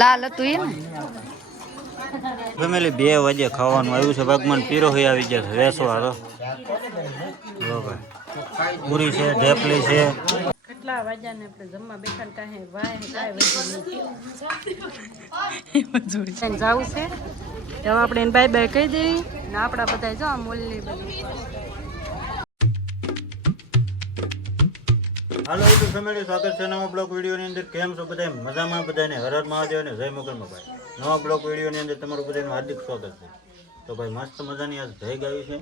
લાલ હતું એમ? ફેમિલી બે વાગે ખાવાનું આવ્યું છે. ભગવાન પીરો હોય આવી ગયા છે. વેસવા તો પૂરી છે ઢેપલી છે. કેટલા વાગ્યા ને આપણે જમવા બેઠા ને કાંઈ વાય કાંઈ વજુ જવું છે. હવે આપણે એને બાય બાય કહી દઈએ. ને આપણા બધા જો મોલની બધી. હાલો યુટ્યુબ ફેમિલી સ્વાગત છે નવા બ્લોક વિડીયોની અંદર. કેમ છો બધા? મજામાં બધાને? હર હર મહાદેવ અને જય મોગલમાં ભાઈ નવા બ્લોક વિડીયોની અંદર તમારું બધાનું હાર્દિક સ્વાગત છે. તો ભાઈ મસ્ત મજાની આજ જય ગયું છે.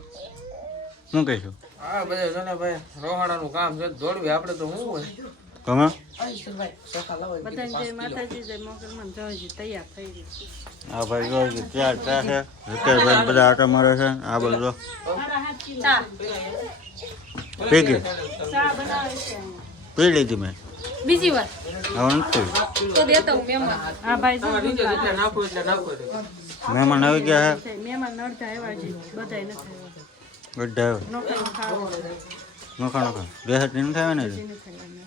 શું કહીશું? હા બધા છે ને ભાઈ રોહાણાનું કામ છે દોડવી. આપણે તો શું હોય? તમે? આ ભાઈ જો ચા છે. વિકેશભાઈ બધા આટા મારે છે. આ બધું પી ગઈ ચા બનાવે છે. અહીંયા. પી લીધી મેં બીજી વાર હવે નથી તો દેતો હું મહેમાન હા ભાઈ જો નીચે એટલે નાખો એટલે નાખો એટલે. મહેમાન આવી ગયા છે. મહેમાન નડતા આવ્યા છે બધાય નથી આવ્યા છે બધા આવ્યા નોકરી ખાવા નોખા નોખા રેહટ નહીં થાય ને નથી ખાવાનું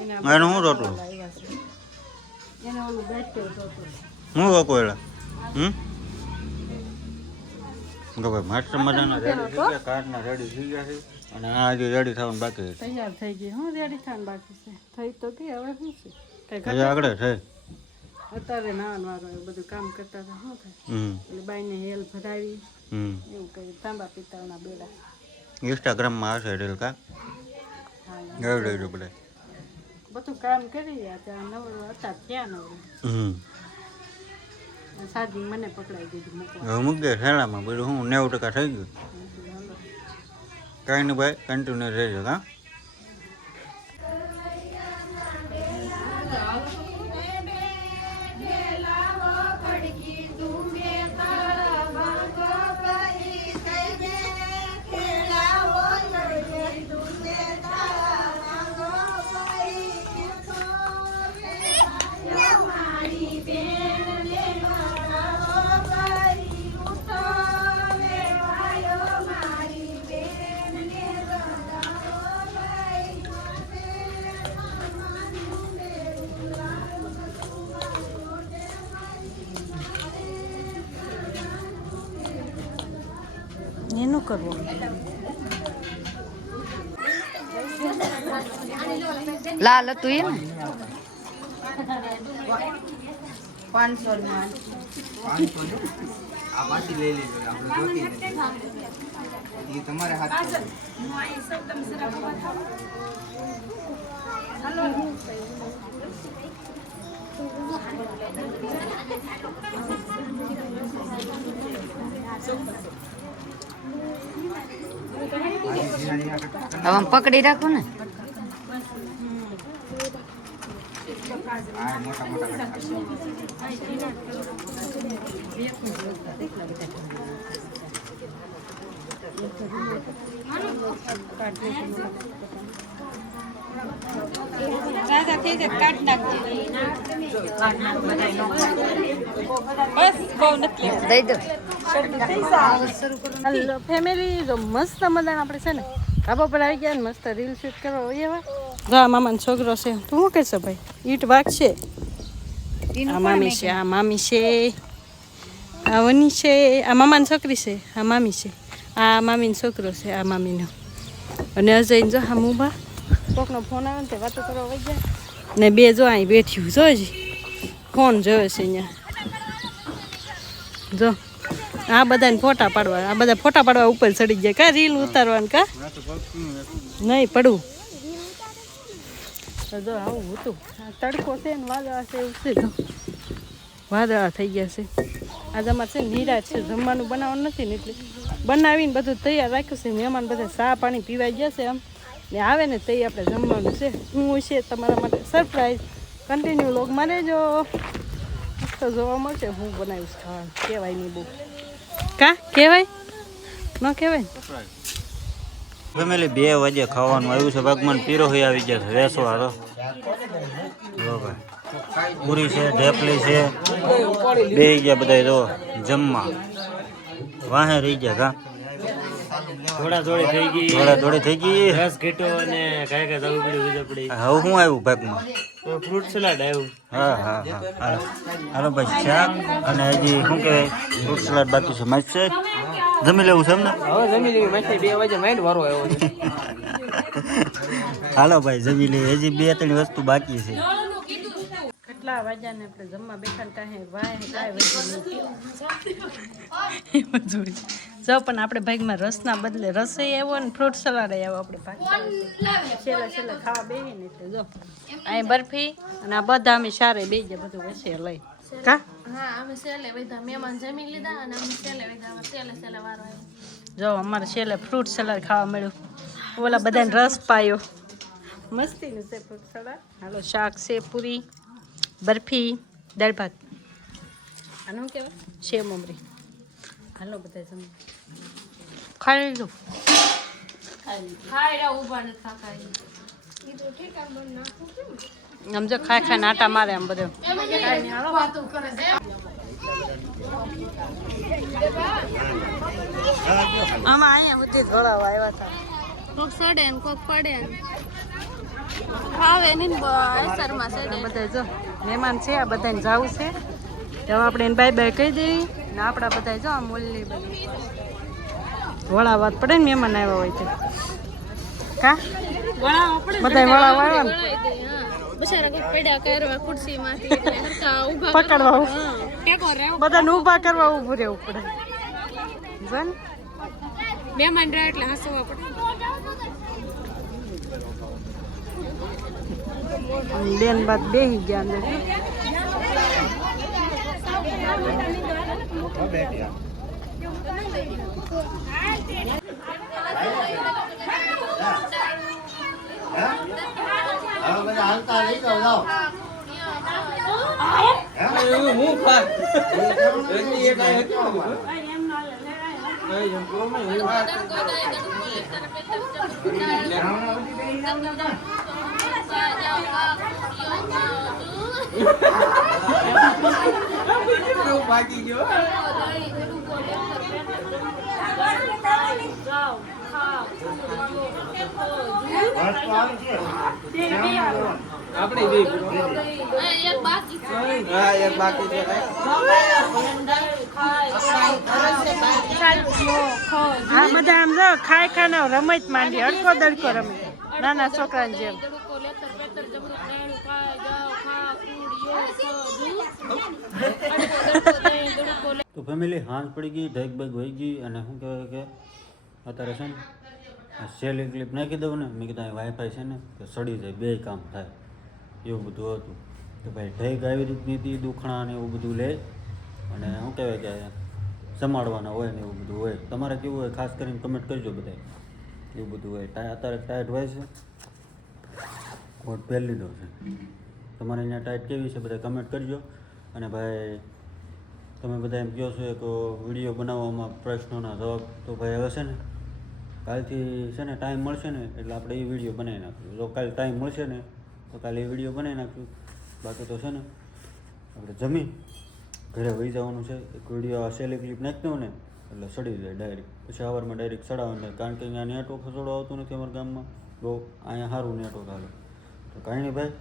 એને એનું શું રોટલું આવ્યા છે એને ઓલું બેઠું હતું હું વકો એલા હમ તો ભાઈ માસ્ટર મજાના રેડી થઈ ગયા કારના રેડી થઈ ગયા છે અને આ હજી રેડી થવાનું બાકી છે. તૈયાર થઈ ગઈ હું રેડી થવાનું બાકી છે. થઈ તો કે હવે શું છે? કઈ આગળ છે. અત્યારે નાવાનું વાળો બધું કામ કરતા હતા શું થાય એટલે બાઈને હેલ ભરાવી. હમ. એવું કર્યું તાંબા પિત્તળના બેડા. ઇન્સ્ટાગ્રામમાં આવશે રીલ કા? બધા. બધું કામ કરી રહ્યા ત્યાં નવરો હતા ત્યાં નવરો. સાદી મને પકડાઈ દીધું મૂકવા. મૂકી દે શેણામાં બધું હું નેવું ટકા થઈ ગયું. કાંઈ નહીં ભાઈ કન્ટિન્યુ રહેજો હા કરવું. લાલ હતું એ. એ તમારે હાથ હવે આમ પકડી રાખો ને. ફેમિલી જો મસ્ત મજાના આપણે છે ને ધાબા પર આવી ગયા ને મસ્ત રીલ શૂટ કરવા હોય એવા. જો આ મામાનો છોકરો છે. તું શું કહેશો ભાઈ? ઈટ વાગશે? આ મામી છે આ મામી છે. આ વની છે આ મામાની છોકરી છે આ મામી છે. આ મામીનો છોકરો છે આ મામીનો. અને અજય જો હા મુબા કોકનો ફોન આવે ને તે વાતો કરવા વહી ગયા ને બે જો અહીં બેઠ્યું જો હજી. ફોન જોયો છે અહીંયા. જો. આ બધાને ફોટા પાડવા, આ બધા ફોટા પાડવા ઉપર ચડી ગયા. કા રીલ ઉતારવાનું કા? નહીં પડવું જો, આવું હતું. આ તડકો છે ને, વાદળા છે, એવું છે વાદળા થઈ ગયા છે. આજે અમારે છે ને નિરાશ છે, જમવાનું બનાવવાનું નથી ને એટલે બનાવીને બધું તૈયાર રાખ્યું છે. મહેમાન બધા ચા પાણી પીવાઈ ગયા છે આમ ને આવે ને તઈ આપણે જમવાનું છે. હું છે તમારા માટે સરપ્રાઈઝ કન્ટિન્યુ લોગમાં જો તો જોવા મળશે હું બનાવીશ ખાવાનું. કહેવાય નહીં બહુ. કા? કહેવાય? ન કહેવાય? ફેમિલી, બે વાગે ખાવાનું આવ્યું છે. ભગવાન પીરો હોય આવી ગયા છે. વેસવા તો પૂરી છે, ઢેપલી છે. બે ગયા બધા જો જમવા. વાહે રહી ગયા કા? થોડા જોડે થઈ ગઈ. થોડા જોડે થઈ ગઈ. રસ ઘેટો અને કાંઈ કાંઈ જવું પડ્યું બીજું પડી. હવે હું આવ્યું પેકમાં ફ્રૂટ સલાડ આવ્યું. હા હા હા. હાલો. ભાઈ શાક અને હજી શું કહેવાય? ફ્રૂટ સલાડ બાકી છે મસ્ત છે? જમી લેવું છે એમ હવે જમી લેવી માથે બે વાગે માઇન્ડ વારો આવ્યો છે. હાલો ભાઈ જમી લઈએ. હજી બે ત્રણ વસ્તુ બાકી છે. કેટલા વાગ્યા ને આપણે જમવા બેઠા કાંઈ વાય કાંઈ જ પણ આપણે ભાગમાં રસના બદલે રસે આવ્યો ને ફ્રૂટ સલાડ આવ્યો આપણે ભાગ છેલ્લે છેલ્લે ખાવા બેહી ને એટલે જો. અહીં બરફી અને આ બધા અમે સારે બે જ બધું વસે લઈ. કા? હા અમે સેલે બધા મહેમાન જમી લીધા અને અમે સેલે બધા સેલે સેલે વારો આવ્યો. જો અમારે છેલ્લે ફ્રૂટ સલાડ ખાવા મળ્યું. ઓલા બધાને રસ પાયો. મસ્તીનું છે ફ્રૂટ સલાડ. હાલો શાક છે પૂરી બરફી દાળ ભાત. આનું કહેવાય સેવ મમરી હાલો બધા જમ. ખાઈ લીધું ખાઈ ઊભા નથી ખાતા આમ જો ખાઈ ખાઈને આટા મારે આમ બધું. વાતો કરે છે આમાં અહીંયા સુધી ધોળાવા આવ્યા હતા. કોક સડે ને કોક પડે ખાવે ને અસરમાં સડે. બધા જો મહેમાન છે આ બધાને જવું છે. તો હવે આપણે એને બાય બાય કહી દઈએ. ને આપણા બધા જો આ મોલની બધી. વળા વાત પડે ને મહેમાન આવ્યા હોય તો. કા? બધા વળા વાળવા ને? પકડવા બધાને ઊભા કરવા ઊભું રહેવું પડે. જો ને. મહેમાન એટલે હસવા પડે. બેન બાદ બેસી ગયા અંદર Ờ, bây giờ chúng ta lấy rồi đâu Ừ, muốn khoai Đứng đi em đây hết Đây, dùm cố mấy người khoai Hãy subscribe cho kênh Ghiền Mì Gõ Để không bỏ lỡ những video hấp dẫn એક બાકી છે આ બધા આમ જો ખાય ખાના રમત માંડી અડકો દડકો રમે. નાના છોકરાની જેમ. તો ફેમિલી હાંસ પડી ગઈ, ઢેક ભાઈ વહી ગઈ અને શું કહેવાય કે અત્યારે છે ને સેલ ક્લિપ નાખી દઉં ને, મેં કીધું વાઈફાઈ છે ને કે સડી જાય, બે કામ થાય. એવું બધું હતું. તો ભાઈ ઢેક આવી રીતની હતી, દુખણા ને એવું બધું લે. અને શું કહેવાય કે સંભાળવાના હોય ને એવું બધું હોય. તમારે કેવું હોય, ખાસ કરીને કમેન્ટ કરજો બધા એવું બધું હોય. અત્યારે ટાઈટ હોય છે. કોટ પહેરી લીધો છે. તમારે અહીંયા ટાઈટ કેવી છે બધા કમેન્ટ કરજો. અને ભાઈ, તમે બધા એમ કહો છો કે વીડિયો બનાવવામાં પ્રશ્નોના જવાબ તો ભાઈ હવે છે ને, કાલથી છે ને ટાઈમ મળશે ને, એટલે આપણે એ વીડિયો બનાવી નાખ્યું જો કાલે ટાઈમ મળશે ને, તો કાલે એ વીડિયો બનાવી નાખ્યું બાકી તો છે ને, આપણે જમી, ઘરે વહી જવાનું છે. એક વીડિયો આ સેલી ક્લિપ નાખી ને, એટલે સડી જાય ડાયરેક્ટ પછી સવારમાં ડાયરેક્ટ સડાવવાનું કારણ કે અહીંયા નેટવર્ક ખસોડો આવતું નથી અમારા ગામમાં. બહુ, અહીંયા સારું નેટવર્ક હાલે. તો કાંઈ નહીં ભાઈ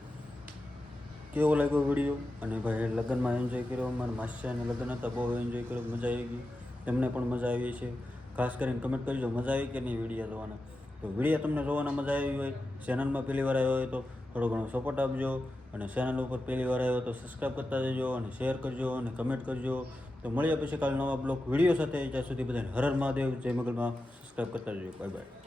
કેવો લાગ્યો વીડિયો અને ભાઈ, લગ્નમાં એન્જોય કર્યો? મારા માસ્યાને લગ્ન હતા, બહુ એન્જોય કર્યો, મજા આવી ગઈ. તમને પણ મજા આવી છે. ખાસ કરીને કમેન્ટ કરજો, મજા આવી કે નહીં વીડિયો જોવાના? તો વીડિયો તમને જોવાના મજા આવી હોય ચેનલમાં પહેલી વાર આવ્યો હોય તો થોડો ઘણો સપોર્ટ આપજો અને ચેનલ ઉપર પહેલી વાર આવ્યો તો સબસ્ક્રાઈબ કરતા જજો અને શેર કરજો અને કમેન્ટ કરજો. તો મળીએ પછી કાલે નવા બ્લોગ વીડિયો સાથે, જ્યાં સુધી બધાને હરર મહાદેવ, જય મગલમાં સબસ્ક્રાઈબ કરતા જજો. Bye bye